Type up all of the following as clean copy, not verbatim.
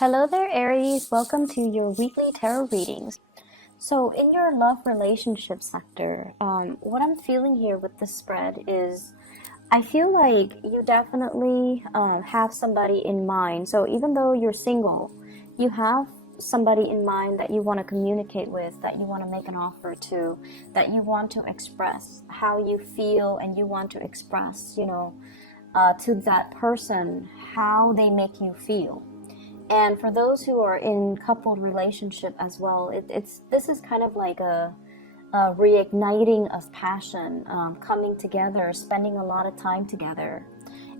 Hello there, Aries. Welcome to your weekly tarot readings. So, in your love relationship sector, what I'm feeling here with this spread is I feel like you definitely have somebody in mind. So, even though you're single, you have somebody in mind that you want to communicate with, that you want to make an offer to, that you want to express how you feel, and you want to express, to that person how they make you feel. And for those who are in coupled relationship as well, this is kind of like a reigniting of passion, coming together, spending a lot of time together,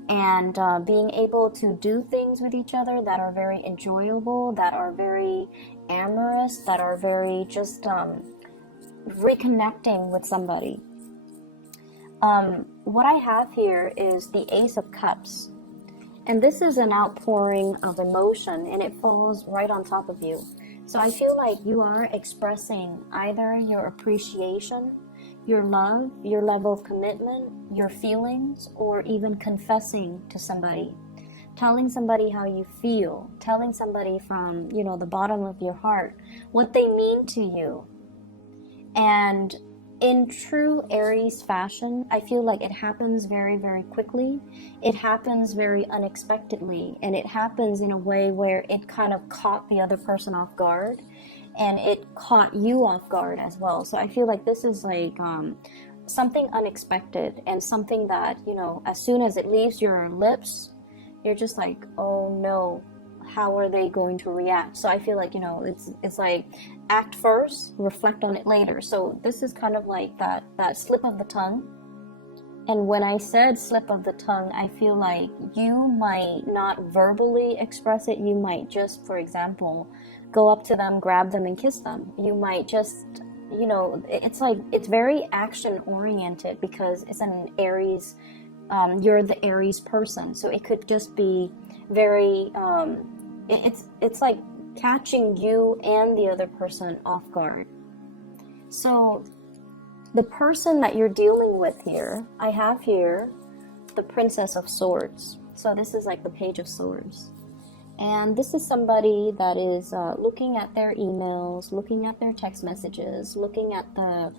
and being able to do things with each other that are very enjoyable, that are very amorous, that are very just reconnecting with somebody. What I have here is the Ace of Cups. And this is an outpouring of emotion, and it falls right on top of you. So I feel like you are expressing either your appreciation, your love, your level of commitment, your feelings, or even confessing to somebody. Telling somebody how you feel, telling somebody from, the bottom of your heart what they mean to you. And in true Aries fashion, I feel like it happens very, very quickly. It happens very unexpectedly, and it happens in a way where it kind of caught the other person off guard, and it caught you off guard as well. So I feel like this is like something unexpected, and something that, as soon as it leaves your lips, you're just like, oh no, how are they going to react? So I feel like, it's like act first, reflect on it later. So this is kind of like that slip of the tongue. And when I said slip of the tongue, I feel like you might not verbally express it. You might just, for example, go up to them, grab them, and kiss them. You might just, it's like, it's very action oriented because it's an Aries. You're the Aries person. So it could just be very, it's like catching you and the other person off guard. So the person that you're dealing with here, I have here the Princess of Swords. So this is like the Page of Swords. And this is somebody that is looking at their emails, looking at their text messages, looking at the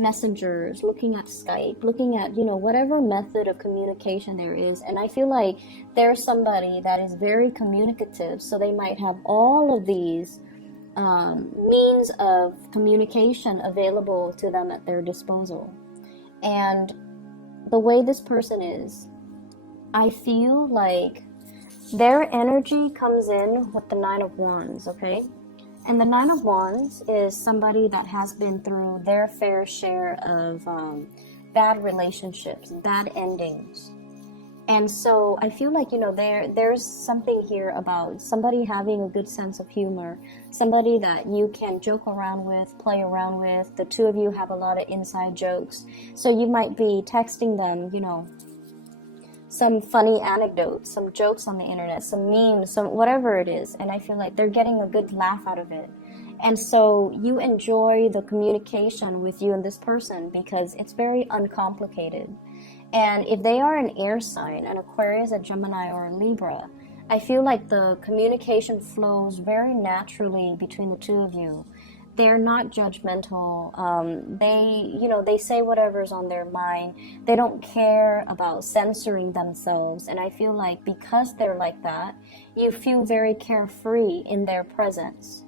messengers, looking at Skype, looking at, whatever method of communication there is. And I feel like there's somebody that is very communicative. So they might have all of these means of communication available to them at their disposal. And the way this person is, I feel like their energy comes in with the Nine of Wands, okay? And the Nine of Wands is somebody that has been through their fair share of bad relationships, bad endings. And so I feel like, there's something here about somebody having a good sense of humor, somebody that you can joke around with, play around with. The two of you have a lot of inside jokes. So you might be texting them, some funny anecdotes, some jokes on the internet, some memes, some whatever it is. And I feel like they're getting a good laugh out of it. And so you enjoy the communication with you and this person because it's very uncomplicated. And if they are an air sign, an Aquarius, a Gemini, or a Libra, I feel like the communication flows very naturally between the two of you. They're not judgmental. They say whatever's on their mind. They don't care about censoring themselves. And I feel like because they're like that, you feel very carefree in their presence.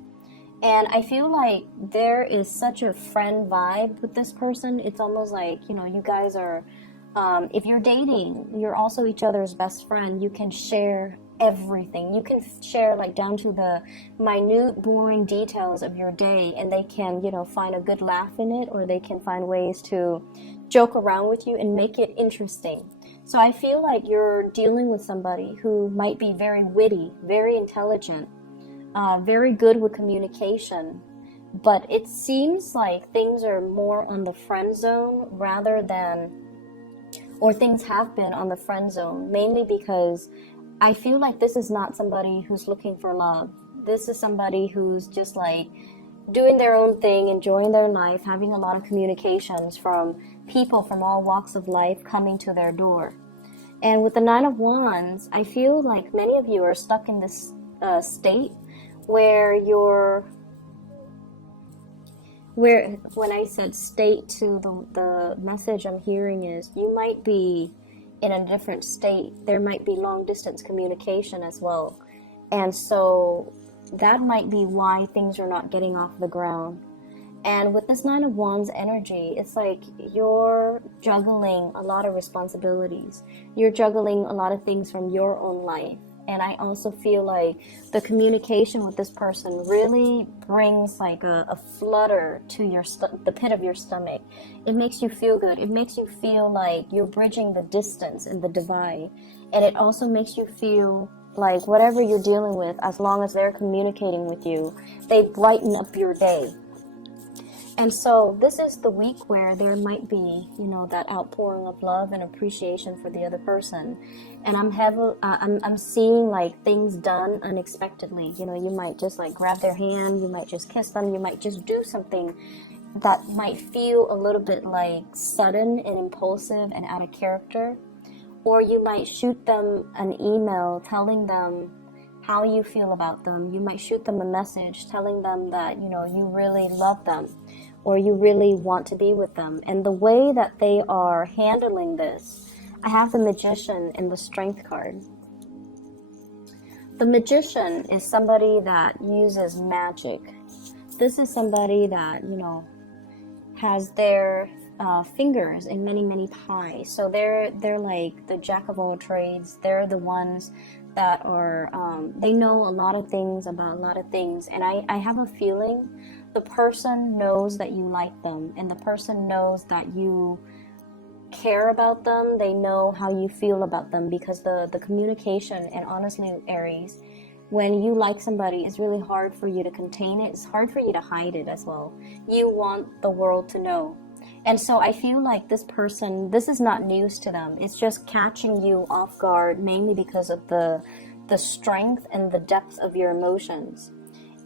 And I feel like there is such a friend vibe with this person. It's almost like, you guys are, if you're dating, you're also each other's best friend. You can share everything. You can share like down to the minute, boring details of your day, and they can, find a good laugh in it, or they can find ways to joke around with you and make it interesting. So I feel like you're dealing with somebody who might be very witty, very intelligent, very good with communication, but it seems like things are more on the friend zone rather than, or things have been on the friend zone, mainly because I feel like this is not somebody who's looking for love. This is somebody who's just like doing their own thing, enjoying their life, having a lot of communications from people from all walks of life coming to their door. And with the Nine of Wands, I feel like many of you are stuck in this state where when I said state to the message I'm hearing is you might be in a different state. There might be long distance communication as well. And so that might be why things are not getting off the ground. And with this Nine of Wands energy, it's like you're juggling a lot of responsibilities. You're juggling a lot of things from your own life. And I also feel like the communication with this person really brings like a flutter to the pit of your stomach. It makes you feel good. It makes you feel like you're bridging the distance and the divide. And it also makes you feel like whatever you're dealing with, as long as they're communicating with you, they brighten up your day. And so this is the week where there might be, that outpouring of love and appreciation for the other person. And I'm seeing like things done unexpectedly. You might just like grab their hand, you might just kiss them, you might just do something that might feel a little bit like sudden and impulsive and out of character. Or you might shoot them an email telling them how you feel about them. You might shoot them a message telling them that, you really love them or you really want to be with them. And the way that they are handling this, I have the Magician and the Strength card. The Magician is somebody that uses magic. This is somebody that, has their fingers in many, many pies. So they're like the jack of all trades. They're the ones that are, they know a lot of things about a lot of things. And I have a feeling the person knows that you like them, and the person knows that you care about them. They know how you feel about them, because the communication, and honestly, Aries, when you like somebody, it's really hard for you to contain it. It's hard for you to hide it as well. You want the world to know. And so I feel like this person, this is not news to them. It's just catching you off guard, mainly because of the strength and the depth of your emotions.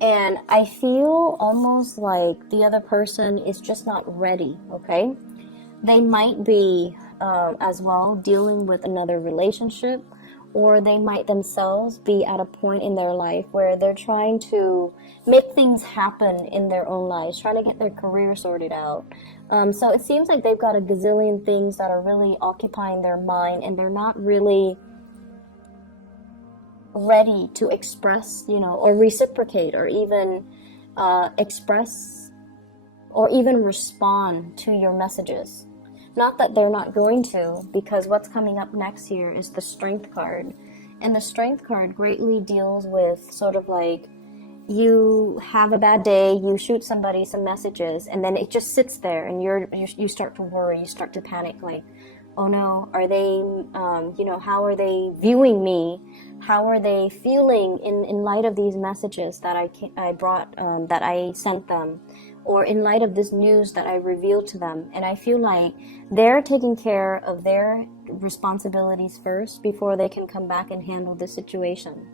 And I feel almost like the other person is just not ready, okay? They might be as well dealing with another relationship, or they might themselves be at a point in their life where they're trying to make things happen in their own lives, trying to get their career sorted out. So it seems like they've got a gazillion things that are really occupying their mind, and they're not really ready to express, or reciprocate, or even express, or even respond to your messages. Not that they're not going to, because what's coming up next here is the Strength card. And the Strength card greatly deals with sort of like, you have a bad day, you shoot somebody some messages, and then it just sits there, and you start to worry, you start to panic, like, oh no, are they, how are they viewing me? How are they feeling in light of these messages that I brought, that I sent them? Or in light of this news that I revealed to them. And I feel like they're taking care of their responsibilities first before they can come back and handle the situation.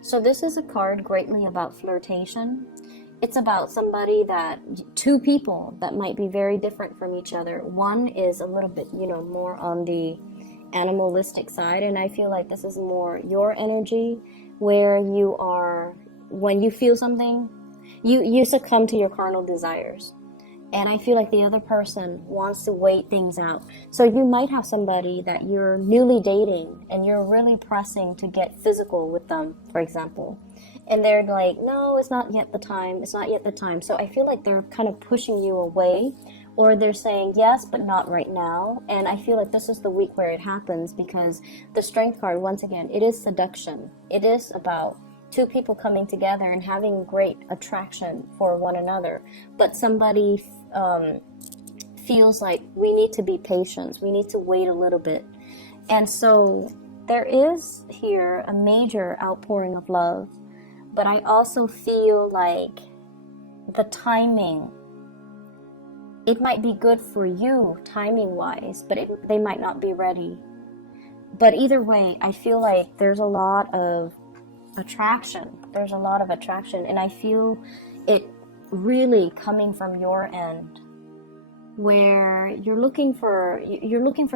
So this is a card greatly about flirtation. It's about two people that might be very different from each other. One is a little bit, more on the animalistic side, and I feel like this is more your energy, where you are, when you feel something, you succumb to your carnal desires. And I feel like the other person wants to wait things out. So you might have somebody that you're newly dating and you're really pressing to get physical with them, for example. And they're like, no, it's not yet the time. It's not yet the time. So I feel like they're kind of pushing you away, or they're saying yes, but not right now. And I feel like this is the week where it happens, because the Strength card, once again, it is seduction. It is about two people coming together and having great attraction for one another. But somebody feels like we need to be patient. We need to wait a little bit. And so there is here a major outpouring of love. But I also feel like the timing, it might be good for you timing-wise, but they might not be ready. But either way, I feel like there's a lot of attraction. There's a lot of attraction, and I feel it really coming from your end. where you're looking for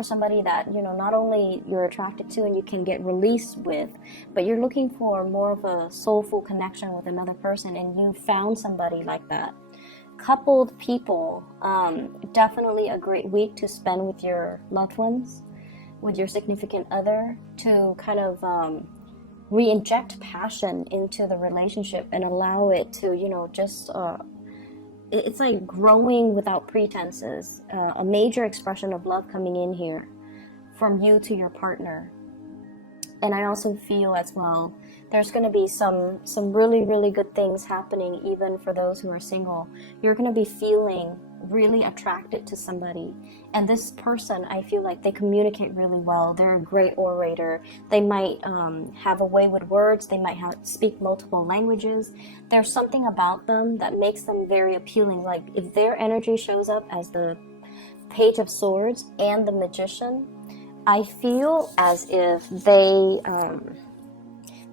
somebody that, you know, not only you're attracted to and you can get released with, but you're looking for more of a soulful connection with another person, and you found somebody like that. Coupled people, definitely a great week to spend with your loved ones, with your significant other, to kind of re-inject passion into the relationship and allow it to, you know, just it's like growing without pretenses, a major expression of love coming in here from you to your partner. And I also feel as well, there's going to be some really, really good things happening even for those who are single. You're going to be feeling really attracted to somebody. And this person, I feel like they communicate really well. They're a great orator. They might have a way with words. They might speak multiple languages. There's something about them that makes them very appealing. Like if their energy shows up as the Page of Swords and the Magician, I feel as if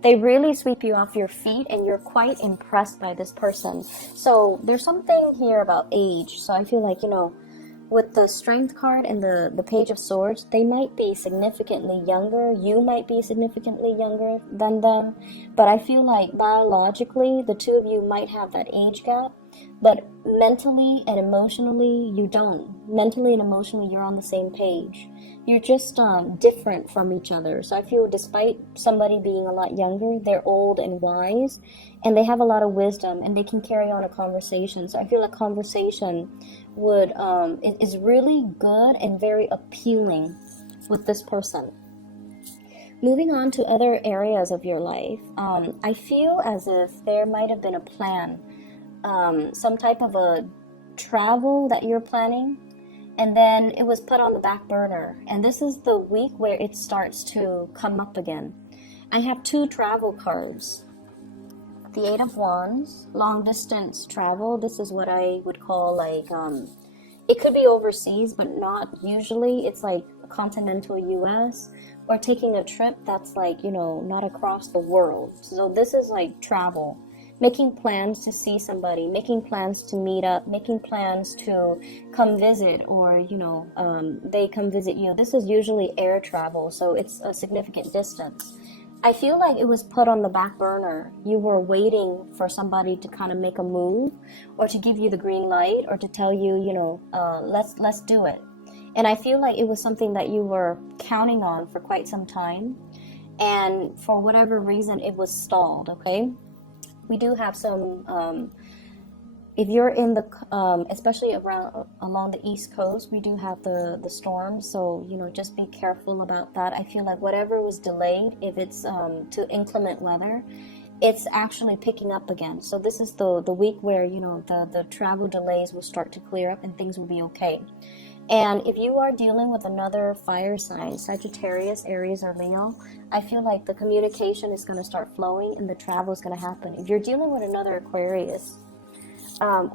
they really sweep you off your feet and you're quite impressed by this person. So there's something here about age. So I feel like, you know, with the Strength card and the Page of Swords, they might be significantly younger. You might be significantly younger than them. But I feel like biologically, the two of you might have that age gap. But mentally and emotionally, you don't. Mentally and emotionally, you're on the same page. You're just different from each other. So I feel despite somebody being a lot younger, they're old and wise, and they have a lot of wisdom, and they can carry on a conversation. So I feel like conversation would is really good and very appealing with this person. Moving on to other areas of your life, I feel as if there might have been a plan, some type of a travel that you're planning, and then it was put on the back burner. And this is the week where it starts to come up again. I have two travel cards. The Eight of Wands, long distance travel. This is what I would call like, it could be overseas, but not usually. It's like continental US, or taking a trip that's like, you know, not across the world. So this is like travel. Making plans to see somebody, making plans to meet up, making plans to come visit, or, you know, they come visit you. This is usually air travel, so it's a significant distance. I feel like it was put on the back burner. You were waiting for somebody to kind of make a move, or to give you the green light, or to tell you, you know, let's do it. And I feel like it was something that you were counting on for quite some time, and for whatever reason, it was stalled, okay? We do have some, if you're in the, especially along the East Coast, we do have the storms. So, you know, just be careful about that. I feel like whatever was delayed, if it's to inclement weather, it's actually picking up again. So this is the week where, you know, the travel delays will start to clear up and things will be okay. And if you are dealing with another fire sign, Sagittarius, Aries, or Leo, I feel like the communication is going to start flowing and the travel is going to happen. If you're dealing with another Aquarius, I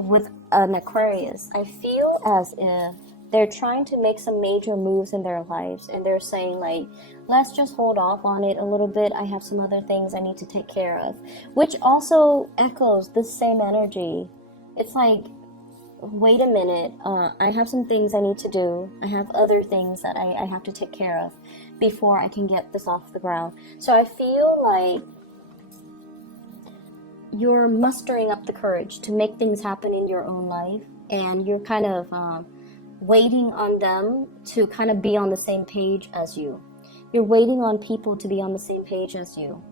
feel as if they're trying to make some major moves in their lives, and they're saying like, let's just hold off on it a little bit. I have some other things I need to take care of, which also echoes this same energy. It's like, wait a minute, I have some things I need to do. I have other things that I have to take care of before I can get this off the ground. So I feel like you're mustering up the courage to make things happen in your own life, and you're kind of waiting on them to kind of be on the same page as you. You're waiting on people to be on the same page as you.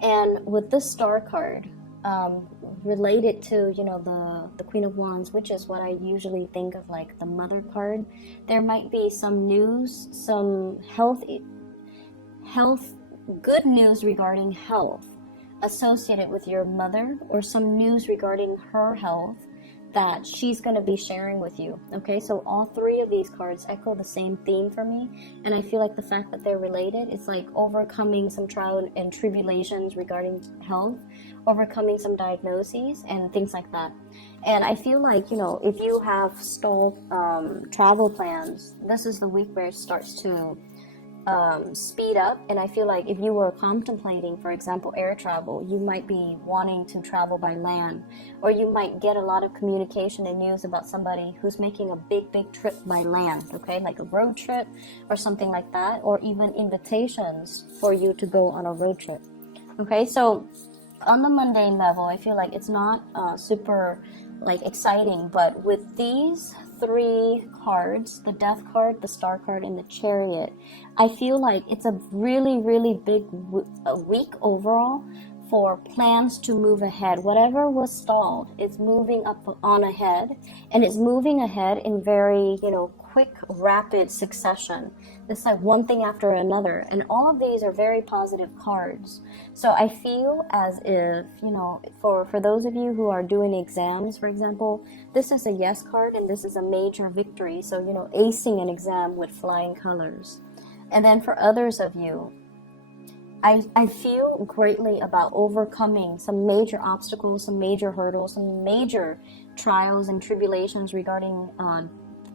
And with this Star card, related to, you know, the Queen of Wands, which is what I usually think of like the mother card, there might be some news, some health, good news regarding health associated with your mother, or some news regarding her health that she's going to be sharing with you. Okay, so all three of these cards echo the same theme for me, and I feel like the fact that they're related, it's like overcoming some trial and tribulations regarding health, overcoming some diagnoses and things like that. And I feel like, you know, if you have stalled travel plans, this is the week where it starts to speed up. And I feel like if you were contemplating, for example, air travel, you might be wanting to travel by land, or you might get a lot of communication and news about somebody who's making a big trip by land, okay, like a road trip or something like that, or even invitations for you to go on a road trip. Okay, so on the mundane level, I feel like it's not super like exciting, but with these three cards, the death card, the star card, and the chariot, I feel like it's a really big week overall for plans to move ahead. Whatever was stalled is moving up on ahead, and it's moving ahead in very, quick, rapid succession. It's like one thing after another, and all of these are very positive cards. So I feel as if, for those of you who are doing exams, for example, this is a yes card, and this is a major victory. So, acing an exam with flying colors. And then for others of you, I feel greatly about overcoming some major obstacles, some major hurdles, some major trials and tribulations regarding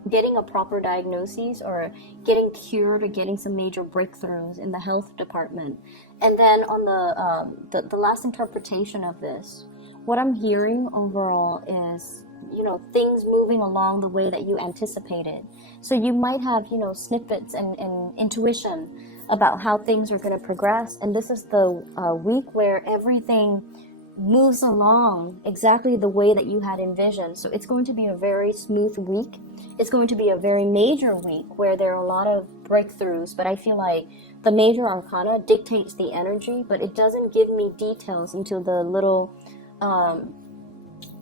getting a proper diagnosis, or getting cured, or getting some major breakthroughs in the health department. And then on the last interpretation of this, what I'm hearing overall is, things moving along the way that you anticipated. So you might have, snippets and intuition about how things are going to progress. And this is the week where everything moves along exactly the way that you had envisioned. So it's going to be a very smooth week. It's going to be a very major week where there are a lot of breakthroughs, but I feel like the major arcana dictates the energy, but it doesn't give me details into the little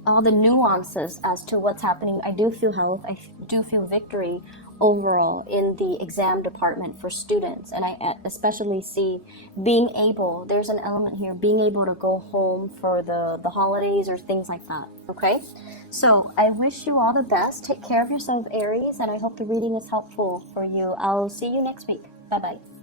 all the nuances as to what's happening. I do feel health, I do feel victory overall in the exam department for students, and I especially see being able, there's an element here, being able to go home for the holidays or things like that. Okay, so I wish you all the best. Take care of yourself, Aries, and I hope the reading is helpful for you. I'll see you next week. Bye bye.